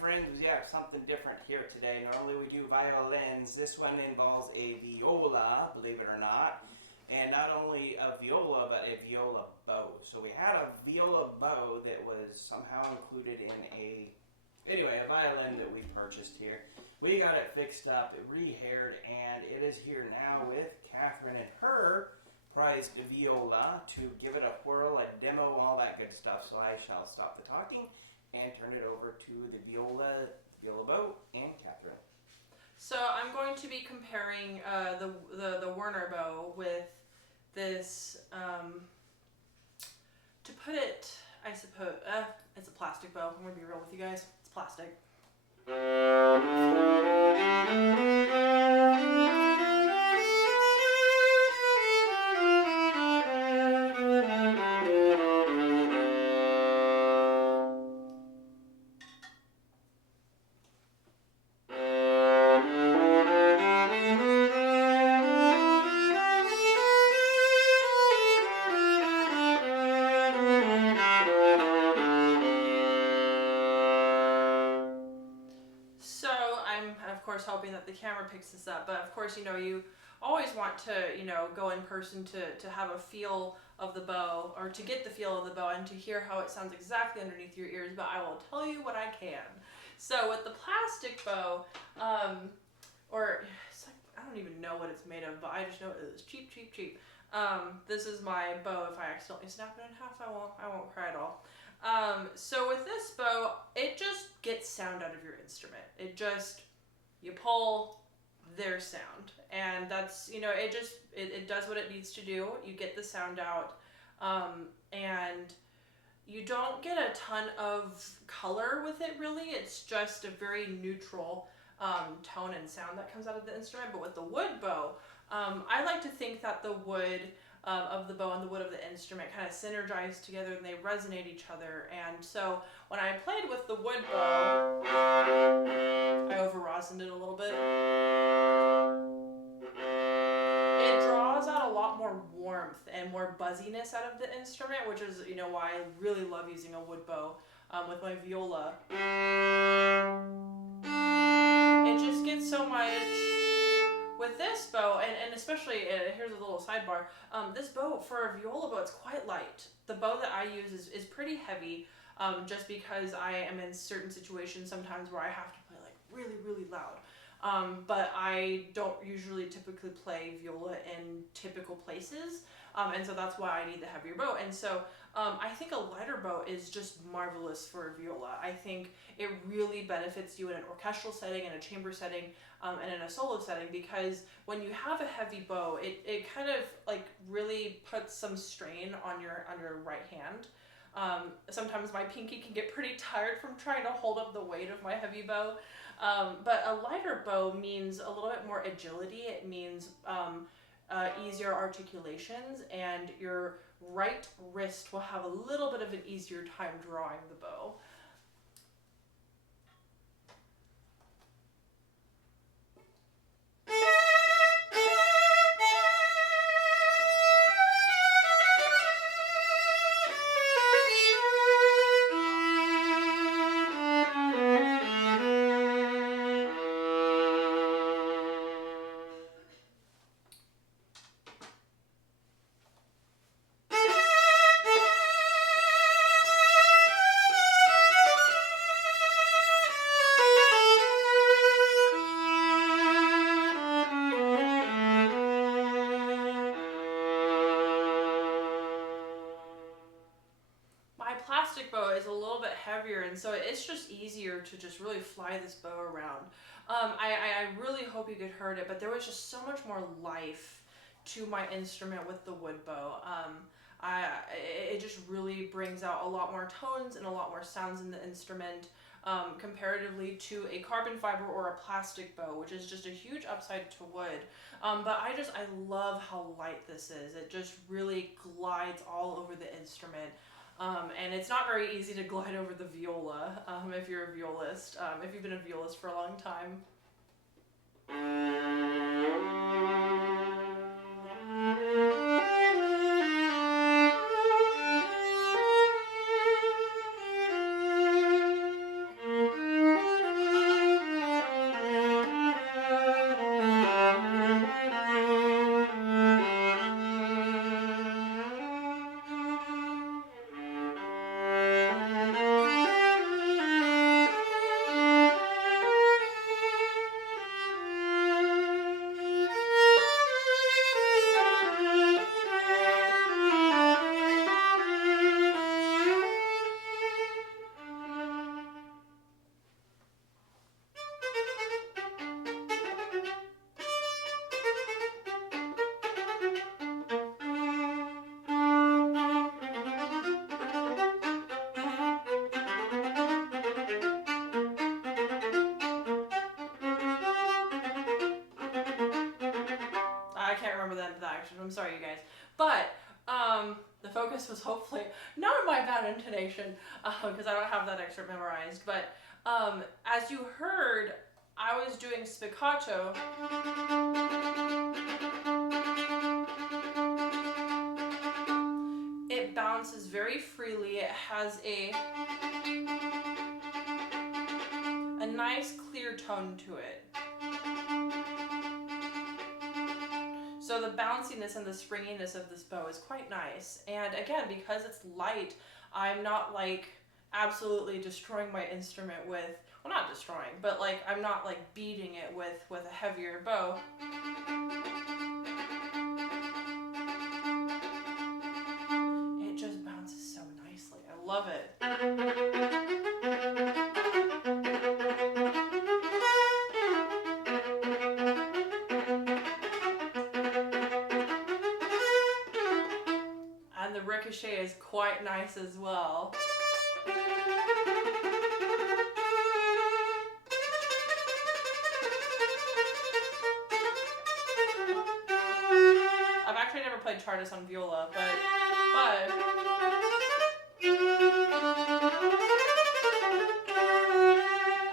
friends, we have something different here today. Normally we do violins. This one involves a viola, believe it or not. And not only a viola, but a viola bow. So we had a viola bow that was somehow included in a violin that we purchased here. We got it fixed up, re-haired, and it is here now with Catherine and her prized viola to give it a whirl, a demo, all that good stuff. So I shall stop the talking and turn it over to the viola bow and Catherine. So I'm going to be comparing the Werner bow with this, to put it, I suppose, it's a plastic bow. I'm going to be real with you guys. It's plastic. Hoping that the camera picks this up, but of course, you always want to, go in person to have a feel of the bow, or to get the feel of the bow and to hear how it sounds exactly underneath your ears, but I will tell you what I can. So with the plastic bow, or it's like, I don't even know what it's made of, but I just know it is cheap. This is my bow. If I accidentally snap it in half, I won't cry at all. So with this bow, it just gets sound out of your instrument. You pull their sound, and that's, it does what it needs to do. You get the sound out, and you don't get a ton of color with it, really. It's just a very neutral tone and sound that comes out of the instrument. But with the wood bow, I like to think that the wood of the bow and the wood of the instrument kind of synergize together, and they resonate each other. And so when I played with the wood bow, I over-rosined it a little bit. It draws out a lot more warmth and more buzziness out of the instrument, which is, why I really love using a wood bow with my viola. It just gets so much. With this bow, and especially, here's a little sidebar, this bow, for a viola bow, it's quite light. The bow that I use is pretty heavy, just because I am in certain situations sometimes where I have to play like really, really loud. But I don't usually typically play viola in typical places, and so that's why I need the heavier bow. And so I think a lighter bow is just marvelous for a viola. I think it really benefits you in an orchestral setting, in a chamber setting, and in a solo setting, because when you have a heavy bow, it kind of like really puts some strain on your right hand. Sometimes my pinky can get pretty tired from trying to hold up the weight of my heavy bow. But a lighter bow means a little bit more agility. It means easier articulations, and your right wrist will have a little bit of an easier time drawing the bow. Bow is a little bit heavier, and so it's just easier to just really fly this bow around. I really hope you could heard it, but there was just so much more life to my instrument with the wood bow. It just really brings out a lot more tones and a lot more sounds in the instrument, comparatively to a carbon fiber or a plastic bow, which is just a huge upside to wood. But I love how light this is. It just really glides all over the instrument. And it's not very easy to glide over the viola, if you're a violist, if you've been a violist for a long time. I'm sorry, you guys. But the focus was hopefully not my bad intonation, because I don't have that excerpt memorized. But as you heard, I was doing spiccato. It bounces very freely. It has a nice clear tone to it. So the bounciness and the springiness of this bow is quite nice. And again, because it's light, I'm not like absolutely destroying my instrument with, well, not destroying, but like I'm not like beating it with a heavier bow. It just bounces so nicely. I love it. And the ricochet is quite nice as well. I've actually never played Chartis on viola, but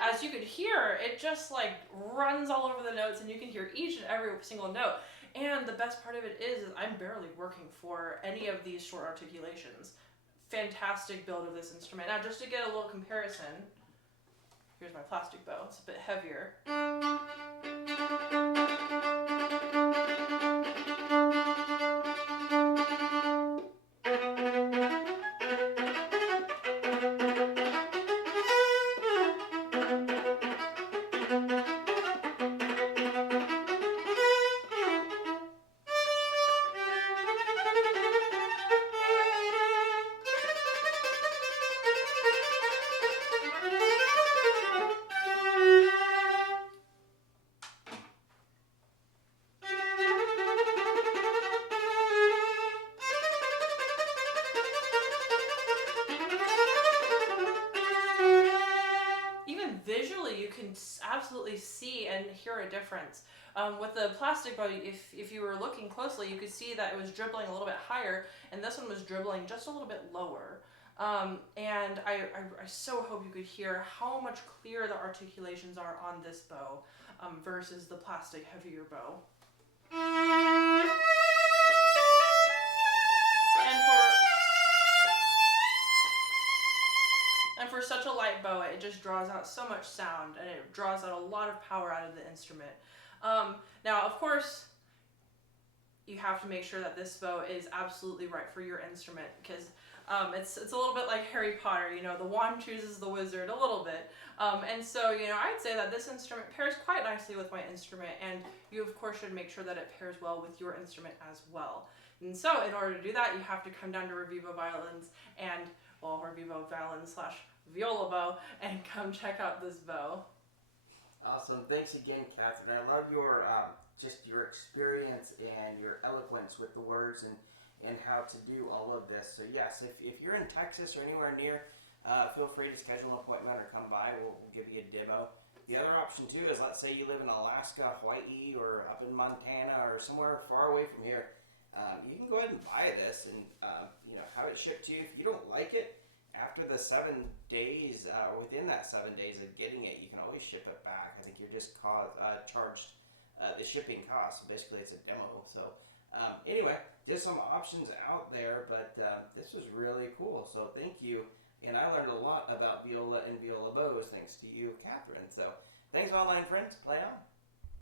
as you could hear, it just like runs all over the notes, and you can hear each and every single note. And the best part of it is I'm barely working for any of these short articulations. Fantastic build of this instrument. Now, just to get a little comparison, here's my plastic bow. It's a bit heavier. Visually, you can absolutely see and hear a difference. With the plastic bow, if you were looking closely, you could see that it was dribbling a little bit higher, and this one was dribbling just a little bit lower. And I so hope you could hear how much clearer the articulations are on this bow versus the plastic heavier bow. And for such a light bow, it just draws out so much sound, and it draws out a lot of power out of the instrument. Now, of course, you have to make sure that this bow is absolutely right for your instrument, because it's a little bit like Harry Potter, you know, the wand chooses the wizard a little bit. And so, you know, I'd say that this instrument pairs quite nicely with my instrument, and you, of course, should make sure that it pairs well with your instrument as well. And so, in order to do that, you have to come down to Revivo Violins and, well, Revivo Violin / Viola bow, and come check out this bow. Awesome. Thanks again, Catherine. I love your just your experience and your eloquence with the words and how to do all of this. So yes, if you're in Texas or anywhere near, feel free to schedule an appointment or come by. We'll give you a demo. The other option too is, let's say you live in Alaska, Hawaii, or up in Montana, or somewhere far away from here. You can go ahead and buy this and you know, have it shipped to you. If you don't like it, after the 7 days, or within that 7 days of getting it, you can always ship it back. I think you're just charged the shipping cost. So basically, it's a demo. So anyway, just some options out there, but this was really cool. So thank you, and I learned a lot about viola and viola bows thanks to you, Catherine. So thanks, online friends. Play on.